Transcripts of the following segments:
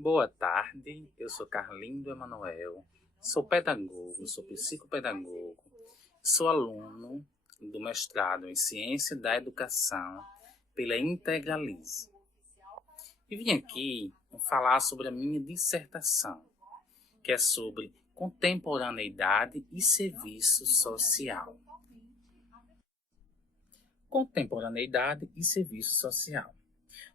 Boa tarde, eu sou Carlindo Emanuel, sou pedagogo, sou psicopedagogo, sou aluno do mestrado em Ciência da Educação pela Integralize. E vim aqui falar sobre a minha dissertação, que é sobre contemporaneidade e serviço social. Contemporaneidade e serviço social.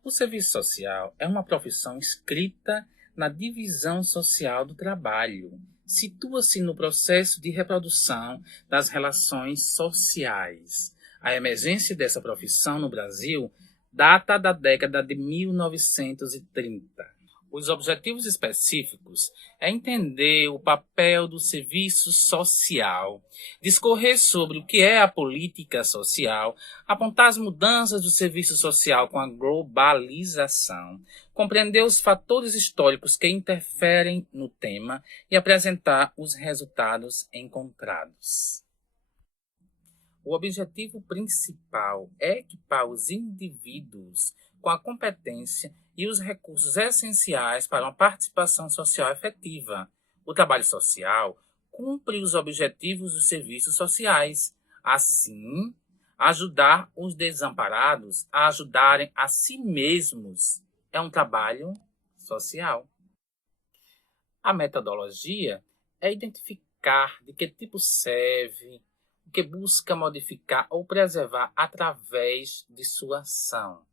O serviço social é uma profissão inscrita na divisão social do trabalho. Situa-se no processo de reprodução das relações sociais. A emergência dessa profissão no Brasil data da década de 1930. Os objetivos específicos é entender o papel do serviço social, discorrer sobre o que é a política social, apontar as mudanças do serviço social com a globalização, compreender os fatores históricos que interferem no tema e apresentar os resultados encontrados. O objetivo principal é equipar os indivíduos com a competência e os recursos essenciais para uma participação social efetiva. O trabalho social cumpre os objetivos dos serviços sociais. Assim, ajudar os desamparados a ajudarem a si mesmos é um trabalho social. A metodologia é identificar de que tipo serve, o que busca modificar ou preservar através de sua ação,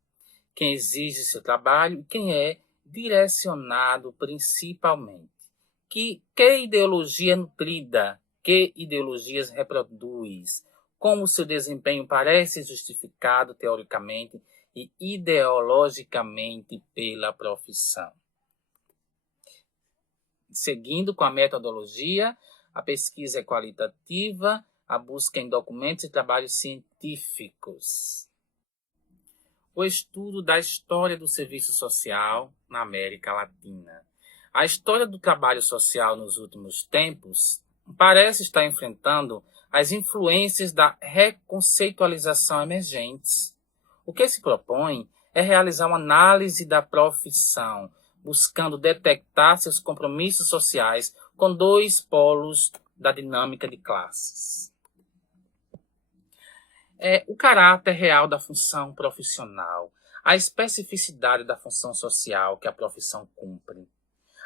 quem exige seu trabalho e quem é direcionado principalmente. Que ideologia nutrida, que ideologias reproduz, como seu desempenho parece justificado teoricamente e ideologicamente pela profissão. Seguindo com a metodologia, a pesquisa é qualitativa, a busca em documentos e trabalhos científicos. O estudo da história do serviço social na América Latina. A história do trabalho social nos últimos tempos parece estar enfrentando as influências da reconceitualização emergentes. O que se propõe é realizar uma análise da profissão, buscando detectar seus compromissos sociais com dois polos da dinâmica de classes. O caráter real da função profissional, a especificidade da função social que a profissão cumpre,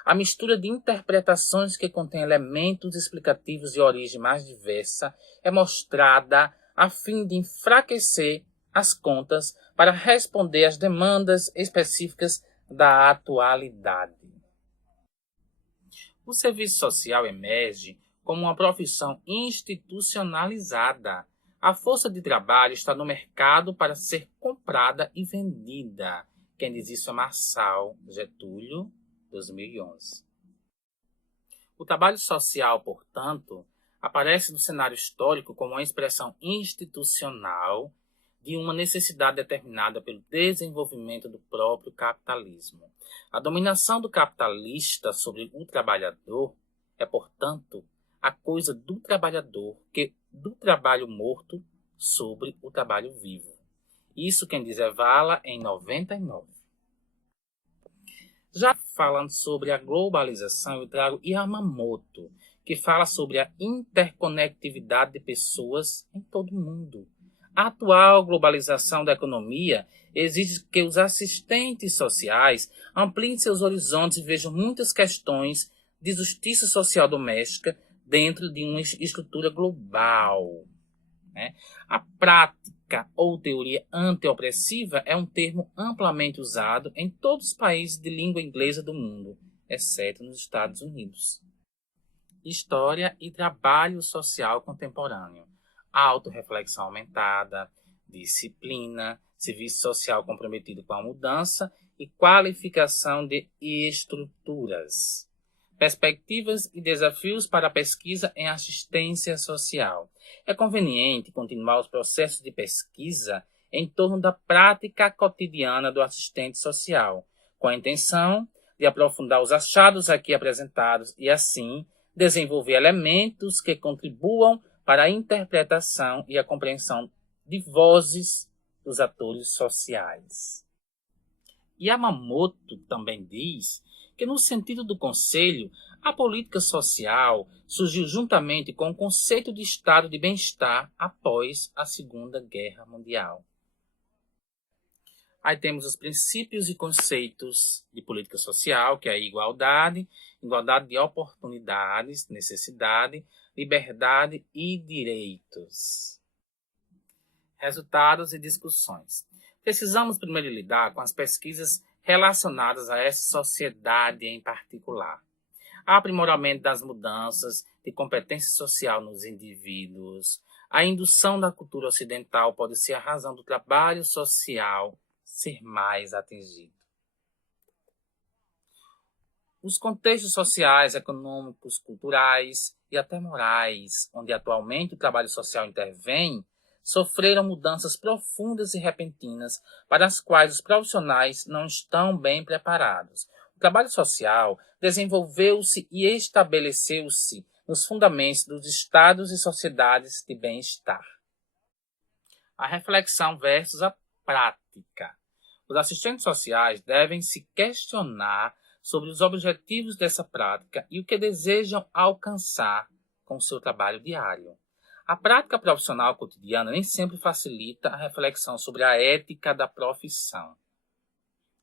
a mistura de interpretações que contém elementos explicativos de origem mais diversa é mostrada a fim de enfraquecer as contas para responder às demandas específicas da atualidade. O serviço social emerge como uma profissão institucionalizada. A força de trabalho está no mercado para ser comprada e vendida. Quem diz isso é Marçal Getúlio, 2011. O trabalho social, portanto, aparece no cenário histórico como uma expressão institucional de uma necessidade determinada pelo desenvolvimento do próprio capitalismo. A dominação do capitalista sobre o trabalhador é, portanto, a coisa do trabalhador que do trabalho morto sobre o trabalho vivo. Isso quem diz é Vala em 99. Já falando sobre a globalização, eu trago Yamamoto, que fala sobre a interconectividade de pessoas em todo o mundo. A atual globalização da economia exige que os assistentes sociais ampliem seus horizontes e vejam muitas questões de justiça social doméstica dentro de uma estrutura global. A prática ou teoria antiopressiva é um termo amplamente usado em todos os países de língua inglesa do mundo, exceto nos Estados Unidos. História e trabalho social contemporâneo. Autorreflexão aumentada, disciplina, serviço social comprometido com a mudança e qualificação de estruturas. Perspectivas e desafios para a pesquisa em assistência social. É conveniente continuar os processos de pesquisa em torno da prática cotidiana do assistente social, com a intenção de aprofundar os achados aqui apresentados e, assim, desenvolver elementos que contribuam para a interpretação e a compreensão de vozes dos atores sociais. Yamamoto também diz que no sentido do conselho, a política social surgiu juntamente com o conceito de estado de bem-estar após a Segunda Guerra Mundial. Aí temos os princípios e conceitos de política social, que é a igualdade, igualdade de oportunidades, necessidade, liberdade e direitos. Resultados e discussões. Precisamos primeiro lidar com as pesquisas relacionadas a essa sociedade em particular. Aprimoramento das mudanças de competência social nos indivíduos. A indução da cultura ocidental pode ser a razão do trabalho social ser mais atingido. Os contextos sociais, econômicos, culturais e até morais, onde atualmente o trabalho social intervém, sofreram mudanças profundas e repentinas para as quais os profissionais não estão bem preparados. O trabalho social desenvolveu-se e estabeleceu-se nos fundamentos dos estados e sociedades de bem-estar. A reflexão versus a prática. Os assistentes sociais devem se questionar sobre os objetivos dessa prática e o que desejam alcançar com o seu trabalho diário. A prática profissional cotidiana nem sempre facilita a reflexão sobre a ética da profissão,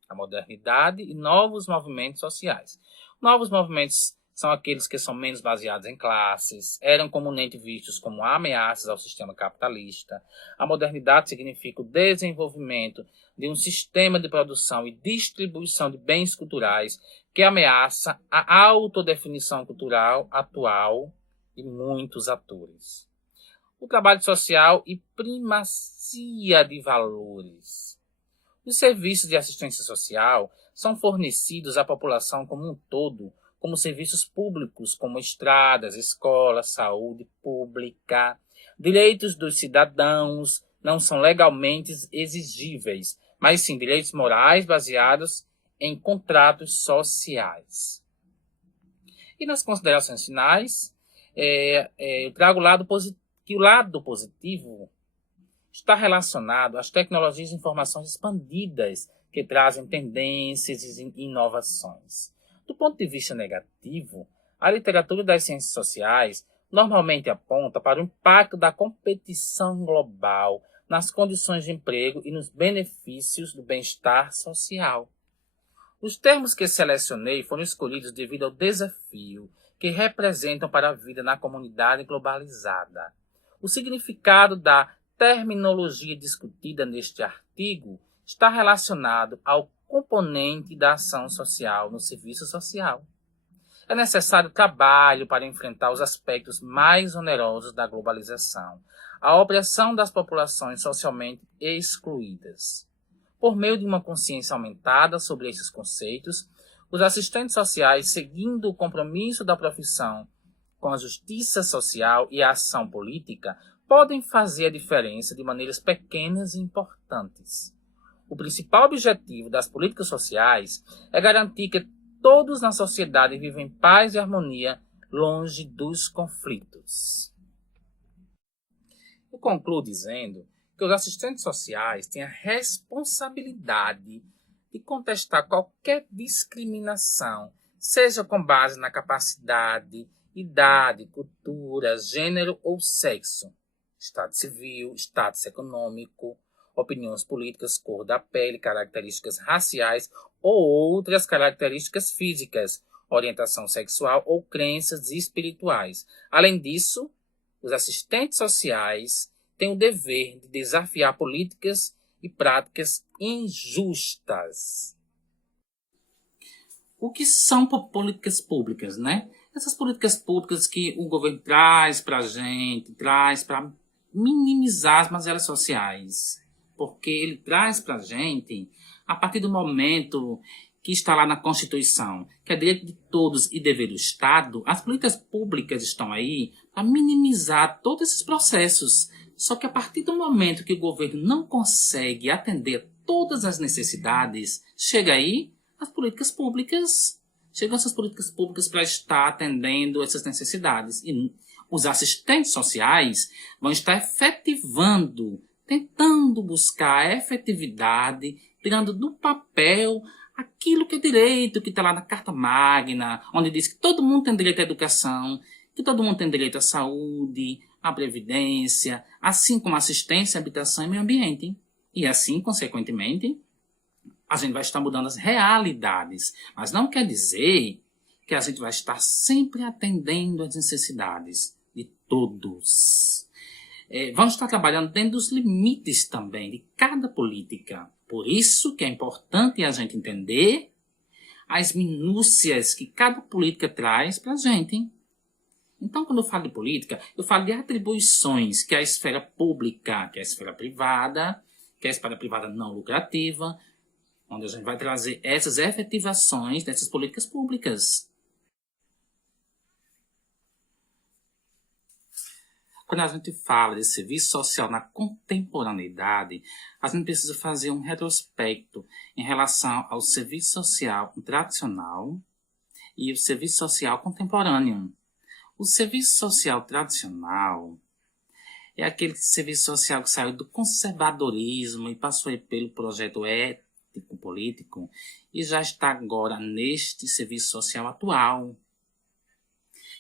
a modernidade e novos movimentos sociais. Novos movimentos são aqueles que são menos baseados em classes, eram comumente vistos como ameaças ao sistema capitalista. A modernidade significa o desenvolvimento de um sistema de produção e distribuição de bens culturais que ameaça a autodefinição cultural atual de muitos atores. O trabalho social e primacia de valores. Os serviços de assistência social são fornecidos à população como um todo, como serviços públicos, como estradas, escolas, saúde pública. Direitos dos cidadãos não são legalmente exigíveis, mas sim direitos morais baseados em contratos sociais. E nas considerações finais, eu trago que o lado positivo está relacionado às tecnologias de informações expandidas que trazem tendências e inovações. Do ponto de vista negativo, a literatura das ciências sociais normalmente aponta para o impacto da competição global nas condições de emprego e nos benefícios do bem-estar social. Os termos que selecionei foram escolhidos devido ao desafio que representam para a vida na comunidade globalizada. O significado da terminologia discutida neste artigo está relacionado ao componente da ação social no serviço social. É necessário trabalho para enfrentar os aspectos mais onerosos da globalização, a opressão das populações socialmente excluídas. Por meio de uma consciência aumentada sobre esses conceitos, os assistentes sociais, seguindo o compromisso da profissão com a justiça social e a ação política, podem fazer a diferença de maneiras pequenas e importantes. O principal objetivo das políticas sociais é garantir que todos na sociedade vivem em paz e harmonia, longe dos conflitos. Eu concluo dizendo que os assistentes sociais têm a responsabilidade de contestar qualquer discriminação, seja com base na capacidade, idade, cultura, gênero ou sexo, estado civil, status econômico, opiniões políticas, cor da pele, características raciais ou outras características físicas, orientação sexual ou crenças espirituais. Além disso, os assistentes sociais têm o dever de desafiar políticas e práticas injustas. O que são políticas públicas, né? Essas políticas públicas que o governo traz para a gente, traz para minimizar as mazelas sociais. Porque ele traz para a gente, a partir do momento que está lá na Constituição, que é direito de todos e dever do Estado, as políticas públicas estão aí para minimizar todos esses processos. Só que a partir do momento que o governo não consegue atender todas as necessidades, chega aí as políticas públicas, chegam essas políticas públicas para estar atendendo essas necessidades. E os assistentes sociais vão estar efetivando, tentando buscar a efetividade, tirando do papel aquilo que é direito, que está lá na Carta Magna, onde diz que todo mundo tem direito à educação, que todo mundo tem direito à saúde, à previdência, assim como assistência, habitação e meio ambiente. E assim, consequentemente, a gente vai estar mudando as realidades. Mas não quer dizer que a gente vai estar sempre atendendo às necessidades de todos. Vamos estar trabalhando dentro dos limites também de cada política. Por isso que é importante a gente entender as minúcias que cada política traz para a gente. Então, quando eu falo de política, eu falo de atribuições que a esfera pública, que a esfera privada, que a esfera privada não lucrativa, onde a gente vai trazer essas efetivações dessas políticas públicas. Quando a gente fala de serviço social na contemporaneidade, a gente precisa fazer um retrospecto em relação ao serviço social tradicional e o serviço social contemporâneo. O serviço social tradicional é aquele serviço social que saiu do conservadorismo e passou pelo projeto ético-político e já está agora neste serviço social atual,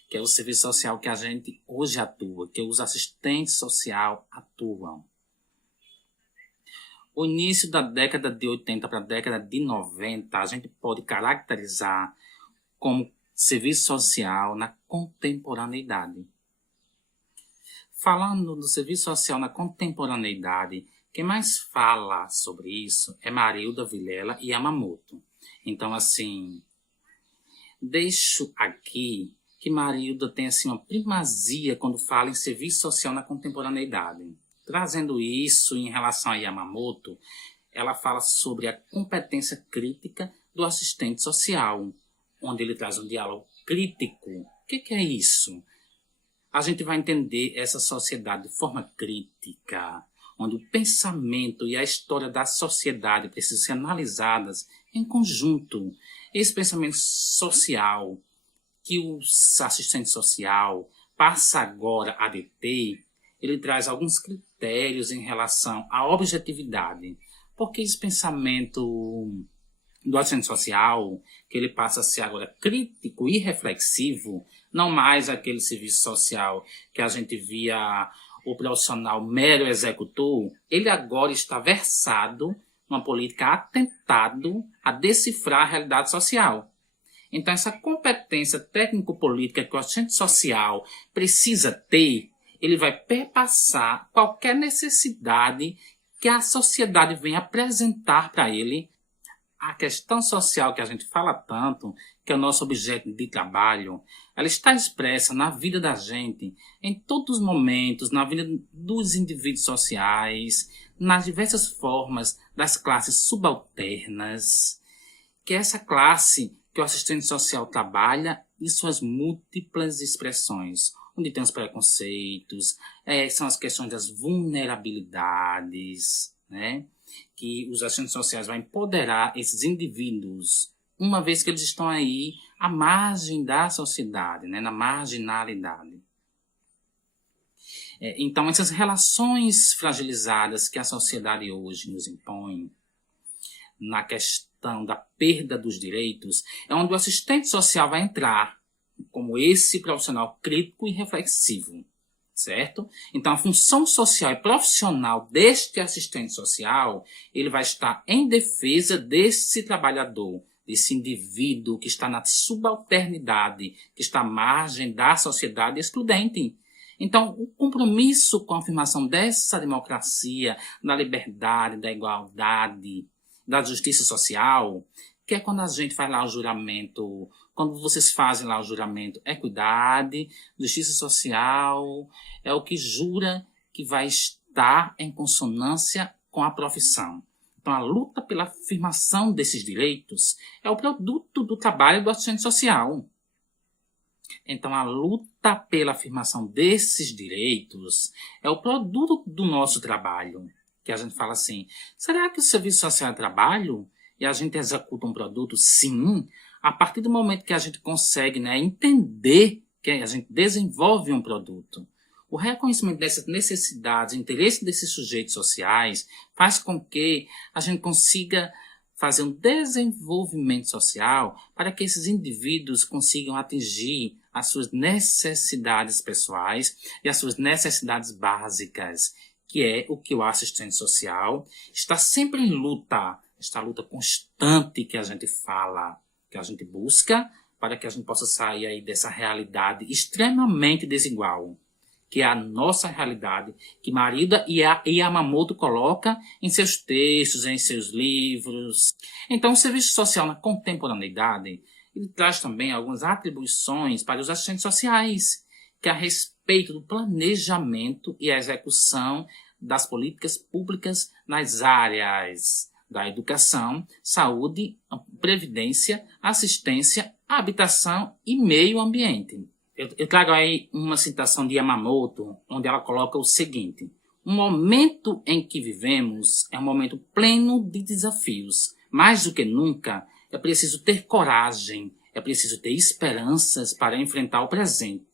que é o serviço social que a gente hoje atua, que os assistentes sociais atuam. O início da década de 80 para a década de 90, a gente pode caracterizar como serviço social na contemporaneidade. Falando do serviço social na contemporaneidade, quem mais fala sobre isso é Marilda Vilela e Yamamoto. Então, assim, deixo aqui que Marilda tem assim, uma primazia quando fala em serviço social na contemporaneidade. Trazendo isso em relação a Yamamoto, ela fala sobre a competência crítica do assistente social, onde ele traz um diálogo crítico. O que é isso? A gente vai entender essa sociedade de forma crítica, onde o pensamento e a história da sociedade precisam ser analisadas em conjunto. Esse pensamento social que o assistente social passa agora a deter, ele traz alguns critérios em relação à objetividade. Porque esse pensamento do assistente social, que ele passa a ser agora crítico e reflexivo, não mais aquele serviço social que a gente via o profissional mero executor, ele agora está versado numa política atentado a decifrar a realidade social. Então, essa competência técnico-política que o assistente social precisa ter, ele vai perpassar qualquer necessidade que a sociedade venha apresentar para ele. A questão social que a gente fala tanto, que é o nosso objeto de trabalho, ela está expressa na vida da gente, em todos os momentos, na vida dos indivíduos sociais, nas diversas formas das classes subalternas, que é essa classe que o assistente social trabalha em suas múltiplas expressões, onde tem os preconceitos, são as questões das vulnerabilidades, né? Que os assistentes sociais vão empoderar esses indivíduos, uma vez que eles estão aí à margem da sociedade, né? Na marginalidade. Então, essas relações fragilizadas que a sociedade hoje nos impõe, na questão da perda dos direitos, é onde o assistente social vai entrar como esse profissional crítico e reflexivo, certo? Então, a função social e profissional deste assistente social, ele vai estar em defesa desse trabalhador, desse indivíduo que está na subalternidade, que está à margem da sociedade excludente. Então, o compromisso com a afirmação dessa democracia, da liberdade, da igualdade, da justiça social, que é quando a gente faz lá o juramento, quando vocês fazem lá o juramento, equidade, justiça social, é o que jura que vai estar em consonância com a profissão. Então, a luta pela afirmação desses direitos é o produto do trabalho do assistente social. Então, a luta pela afirmação desses direitos é o produto do nosso trabalho. Que a gente fala assim, será que o serviço social é trabalho? E a gente executa um produto? Sim. A partir do momento que a gente consegue, né, entender que a gente desenvolve um produto. O reconhecimento dessas necessidades, interesse desses sujeitos sociais, faz com que a gente consiga fazer um desenvolvimento social para que esses indivíduos consigam atingir as suas necessidades pessoais e as suas necessidades básicas, que é o que o assistente social está sempre em luta, esta luta constante que a gente fala, que a gente busca, para que a gente possa sair aí dessa realidade extremamente desigual, que é a nossa realidade, que Marida Yamamoto coloca em seus textos, em seus livros. Então, o serviço social na contemporaneidade, ele traz também algumas atribuições para os assistentes sociais, que é a respeito do planejamento e a execução das políticas públicas nas áreas da educação, saúde, previdência, assistência, habitação e meio ambiente. Eu trago aí uma citação de Yamamoto, onde ela coloca o seguinte: o momento em que vivemos é um momento pleno de desafios. Mais do que nunca, é preciso ter coragem, é preciso ter esperanças para enfrentar o presente.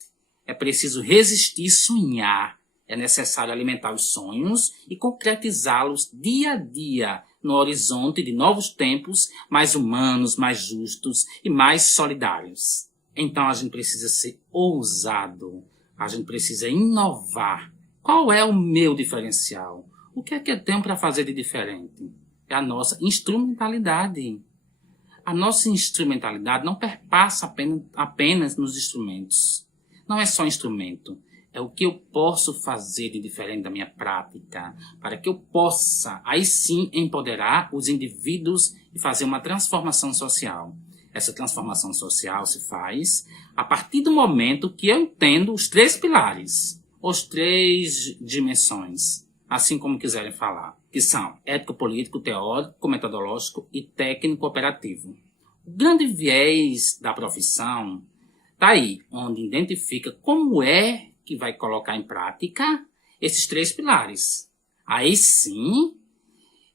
É preciso resistir e sonhar. É necessário alimentar os sonhos e concretizá-los dia a dia no horizonte de novos tempos mais humanos, mais justos e mais solidários. Então a gente precisa ser ousado, a gente precisa inovar. Qual é o meu diferencial? O que é que eu tenho para fazer de diferente? É a nossa instrumentalidade. A nossa instrumentalidade não perpassa apenas nos instrumentos. Não é só instrumento. É o que eu posso fazer de diferente da minha prática, para que eu possa, aí sim, empoderar os indivíduos e fazer uma transformação social. Essa transformação social se faz a partir do momento que eu entendo os 3 pilares, os 3 dimensões, assim como quiserem falar, que são ético-político, teórico, metodológico e técnico-operativo. O grande viés da profissão está aí, onde identifica como é que vai colocar em prática esses 3 pilares. Aí sim,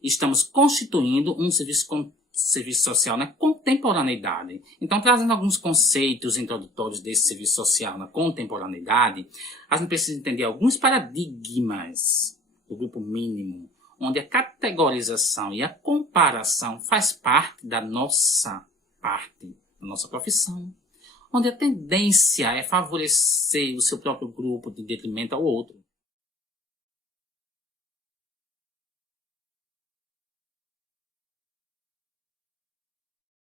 estamos constituindo um serviço social na contemporaneidade. Então, trazendo alguns conceitos introdutórios desse serviço social na contemporaneidade, a gente precisa entender alguns paradigmas do grupo mínimo, onde a categorização e a comparação faz parte da nossa profissão, onde a tendência é favorecer o seu próprio grupo de detrimento ao outro.